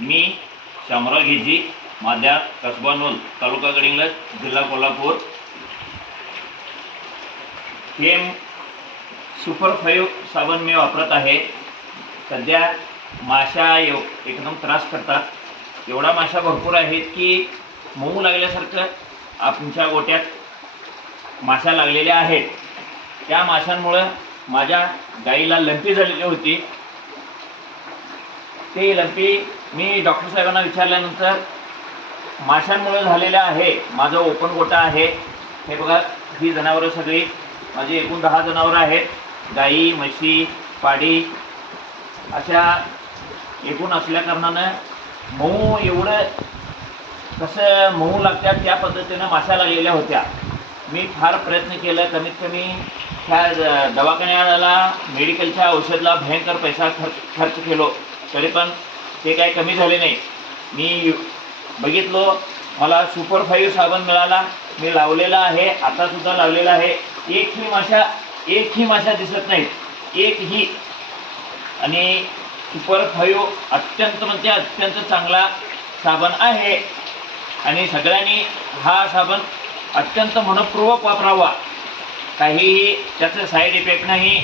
मी शामराव घेजी, माध्या, कसबा नोंद, तालुका गडिंग्लज, जिल्हा कोल्हापूर। हे सुपर 5 साबण मी वापरत आहे। सध्या माशा एकदम त्रास करतात। एवढा माशा भरपूर आहेत की मऊ लागल्यासारखं आमच्या गोट्यात माशा लागलेल्या आहेत। त्या माशांमुळे माझ्या गाईला लंपी झालेली होती। ते लंपी मी डॉक्टर साहेबांना विचारल्यानंतर माशांमुळे झालेलं आहे। माझं ओपन गोटा आहे। हे बघा, ही जनावरं सगळी माझी एकूण 10 जनावरं आहेत। गाई, म्हशी, पाडी अशा एकूण असल्या कारणानं मऊ एवढं कसं मऊ लागतात त्या पद्धतीनं माशा लागलेल्या होत्या। मी फार प्रयत्न केला, कमीत कमी ह्या दवाखान्याला मेडिकलच्या औषधाला भयंकर पैसा खर्च केलो, तरी पण ते काही कमी झाले नाही। मी बघितलो, मला सुपर 5 साबण मिळाला। मी लावलेला आहे, आता सुद्धा लावलेला आहे। एकही माशा दिसत नाही, एकही। आणि सुपर 5 अत्यंत चांगला साबण आहे आणि सगळ्यांनी हा साबण अत्यंत मनपूर्वक वापरावा। काहीही त्याचे साईड इफेक्ट नाही,